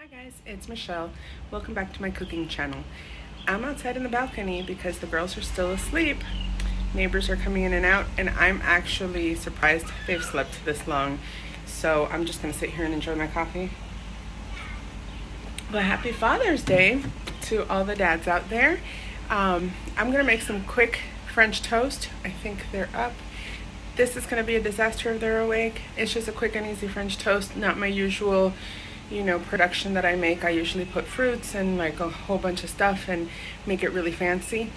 Hi guys, it's Michelle. Welcome back to my cooking channel. I'm outside in the balcony because the girls are still asleep. Neighbors are coming in and out, and I'm actually surprised they've slept this long. So I'm just gonna sit here and enjoy my coffee. Well, happy Father's Day to all the dads out there. I'm gonna make some quick French toast. I think they're up. This is gonna be a disaster if they're awake. It's just a quick and easy French toast, not my usual production that I make. I usually put fruits and like a whole bunch of stuff and make it really fancy.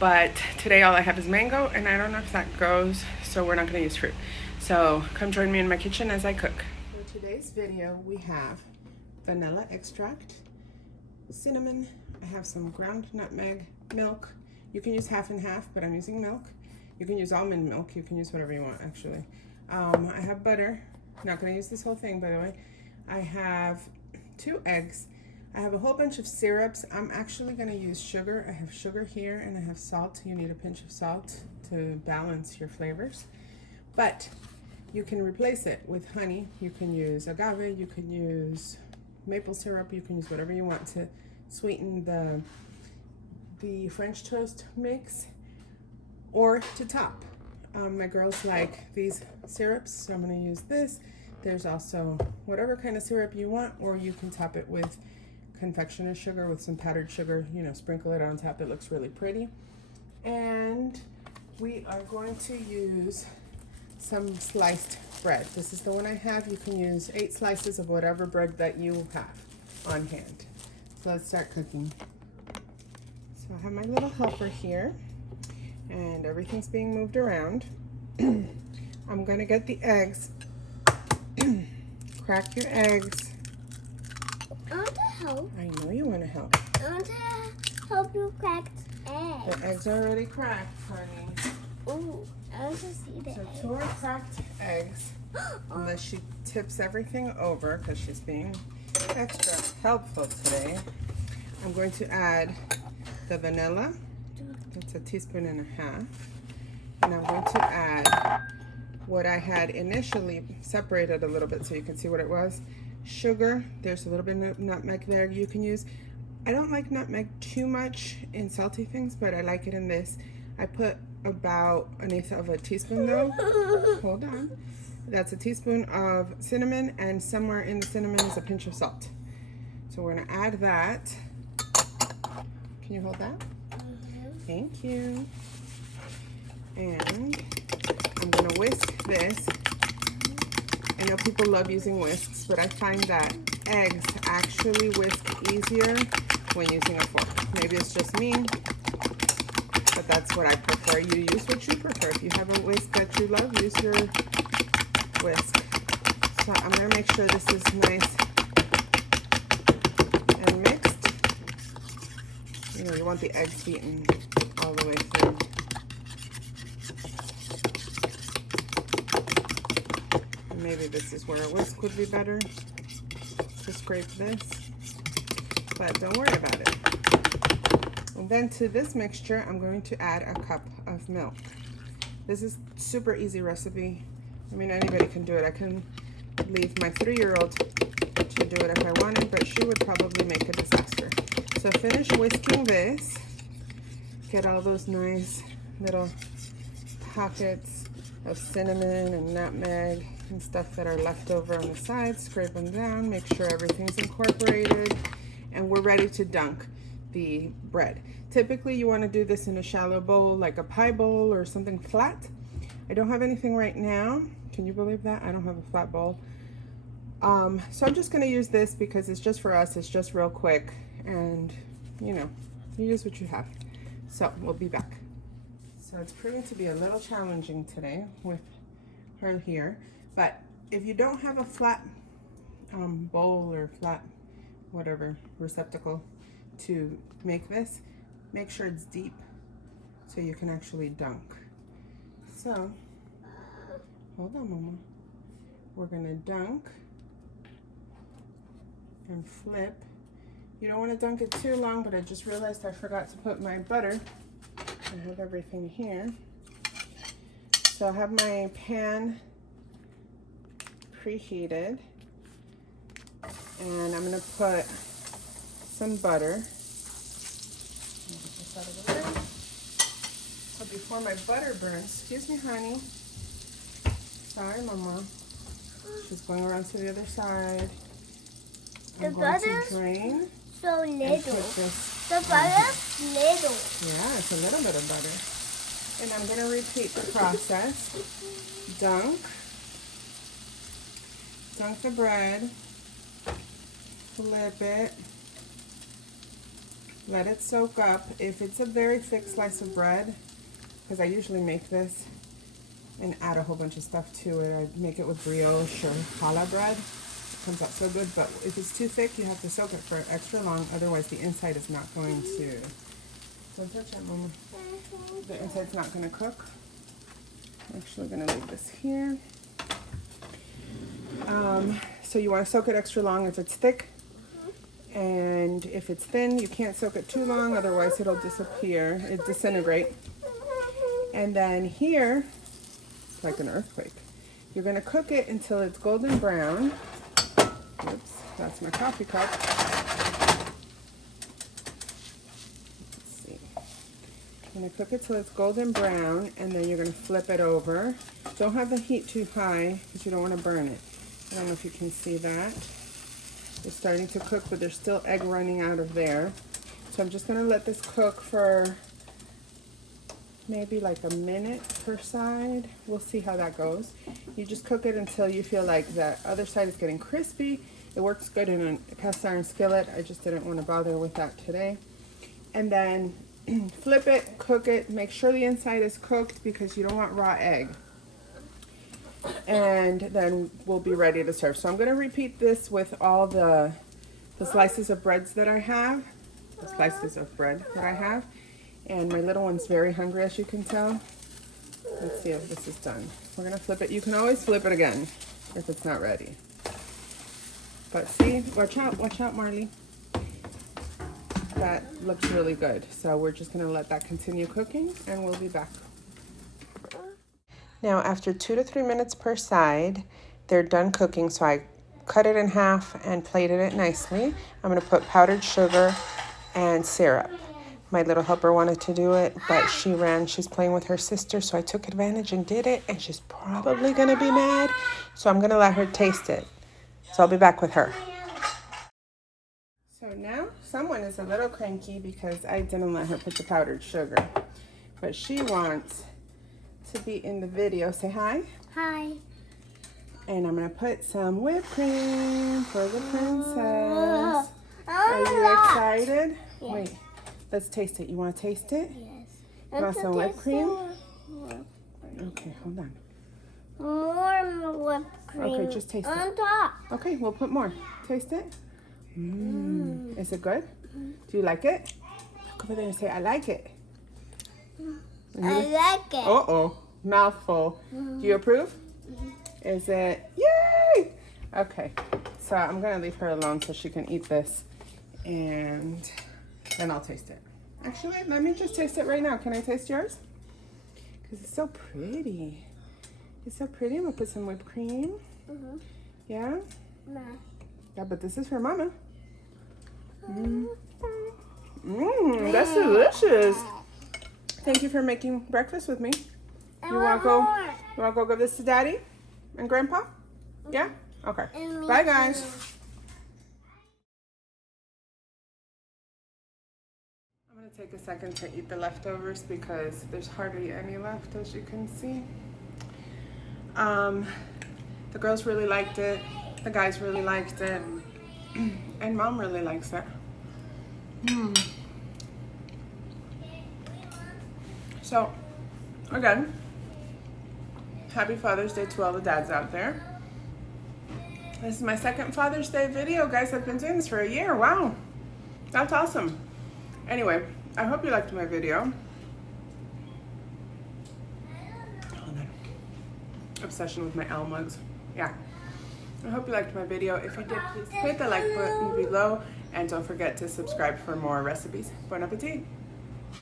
But today all I have is mango, and I don't know if that goes, so we're not gonna use fruit. So come join me in my kitchen as I cook. For today's video, we have vanilla extract, cinnamon, I have some ground nutmeg, milk. You can use half and half, but I'm using milk. You can use almond milk, you can use whatever you want actually. I have butter, not gonna use this whole thing by the way. I have 2 eggs. I have a whole bunch of syrups. I'm actually going to use sugar. I have sugar here and I have salt. You need a pinch of salt to balance your flavors. But you can replace it with honey. You can use agave. You can use maple syrup. You can use whatever you want to sweeten the French toast mix or to top. My girls like these syrups, so I'm going to use this. There's also whatever kind of syrup you want, or you can top it with confectioner's sugar, with some powdered sugar, sprinkle it on top. It looks really pretty. And we are going to use some sliced bread. This is the one I have. You can use 8 slices of whatever bread that you have on hand. So let's start cooking. So I have my little helper here, and everything's being moved around. I'm going to get the eggs. Crack your eggs. I want to help. I know you want to help. I want to help you crack eggs. The eggs are already cracked, honey. Ooh, I want to see the eggs. So 2 are cracked eggs, unless she tips everything over because she's being extra helpful today. I'm going to add the vanilla. That's a teaspoon and a half. And I'm going to add what I had initially separated a little bit so you can see what it was. Sugar, there's a little bit of nutmeg there you can use. I don't like nutmeg too much in salty things, but I like it in this. I put about 1/8 of a teaspoon though. Hold on. That's a teaspoon of cinnamon, and somewhere in the cinnamon is a pinch of salt. So we're gonna add that. Can you hold that? Thank you. And I'm gonna whisk this. I know people love using whisks, but I find that eggs actually whisk easier when using a fork. Maybe it's just me, but that's what I prefer. You use what you prefer. If you have a whisk that you love, use your whisk. So I'm gonna make sure this is nice and mixed. You want the eggs beaten all the way through. Maybe this is where a whisk would be better to scrape this, but don't worry about it. And then to this mixture, I'm going to add a cup of milk. This is super easy recipe. I mean, anybody can do it. I can leave my 3-year-old to do it if I wanted, but she would probably make a disaster. So finish whisking this. Get all those nice little pockets of cinnamon and nutmeg and stuff that are left over on the sides. Scrape them down, make sure everything's incorporated, and we're ready to dunk the bread. Typically you want to do this in a shallow bowl, like a pie bowl or something flat. I don't have anything right now. Can you believe that? I don't have a flat bowl. So I'm just going to use this because it's just for us. It's just real quick, and you use what you have. So we'll be back. So it's proving to be a little challenging today with her here, but if you don't have a flat bowl or flat whatever receptacle to make this, make sure it's deep so you can actually dunk. So hold on, Mama. We're gonna dunk and flip. You don't want to dunk it too long, but I just realized I forgot to put my butter. I have everything here. So I have my pan preheated. And I'm gonna put some butter. Get this out of the way. But before my butter burns, excuse me, honey. Sorry, Mama. She's going around to the other side. The butter's drain. So little. The butter's little. Yeah, it's a little bit of butter. And I'm going to repeat the process. Dunk the bread. Flip it. Let it soak up. If it's a very thick slice of bread, because I usually make this and add a whole bunch of stuff to it. I make it with brioche or challah bread. It comes out so good, but if it's too thick, you have to soak it for extra long. Otherwise, the inside is not going to. Don't touch that, Mama. The inside's not going to cook. I'm actually going to leave this here. So you want to soak it extra long if it's thick. And if it's thin, you can't soak it too long, otherwise it'll disappear. It disintegrate. And then here, it's like an earthquake. You're going to cook it until it's golden brown. Oops, that's my coffee cup. Let's see. You're going to cook it till it's golden brown, and then you're going to flip it over. Don't have the heat too high because you don't want to burn it. I don't know if you can see that. It's starting to cook, but there's still egg running out of there. So I'm just going to let this cook for maybe like a minute per side. We'll see how that goes. You just cook it until you feel like the other side is getting crispy. It works good in a cast iron skillet. I just didn't want to bother with that today. And then flip it, cook it, make sure the inside is cooked because you don't want raw egg. And then we'll be ready to serve. So I'm going to repeat this with all the slices of breads that I have. The slices of bread that I have. And my little one's very hungry, as you can tell. Let's see if this is done. We're going to flip it. You can always flip it again if it's not ready. But see, watch out, Marley. That looks really good. So we're just going to let that continue cooking and we'll be back. Now, after 2 to 3 minutes per side, they're done cooking. So I cut it in half and plated it nicely. I'm going to put powdered sugar and syrup. My little helper wanted to do it, but she ran. She's playing with her sister, so I took advantage and did it, and she's probably going to be mad. So I'm going to let her taste it. So I'll be back with her. So now someone is a little cranky because I didn't let her put the powdered sugar, but she wants to be in the video. Say hi. Hi. And I'm going to put some whipped cream for the princess. Are you excited? Yes. Wait, let's taste it. You want to taste it? Yes. You want some whipped cream? Okay, hold on. More whipped cream. Okay, just taste it. On top. Okay, we'll put more. Taste it. Is it good? Do you like it? Look over there and say, I like it. I like it. Uh-oh, mouthful. Do you approve? Is it? Yay! Okay, so I'm going to leave her alone so she can eat this. And then I'll taste it. Actually, let me just taste it right now. Can I taste yours? Because it's so pretty. It's so pretty. I'm going to put some whipped cream. Yeah? No. Yeah, but this is for Mama. That's delicious. Thank you for making breakfast with me. You want to go give this to Daddy and Grandpa? Yeah? Okay. Bye, guys. I'm going to take a second to eat the leftovers because there's hardly any left, as you can see. The girls really liked it. The guys really liked it. And Mom really likes it. So, again, happy Father's Day to all the dads out there. This is my second Father's Day video, guys. I've been doing this for a year. Wow. That's awesome. Anyway, I hope you liked my video. Hold on. Obsession with my L mugs. Yeah. I hope you liked my video. If you did, please hit the like button below. And don't forget to subscribe for more recipes. Bon appetit.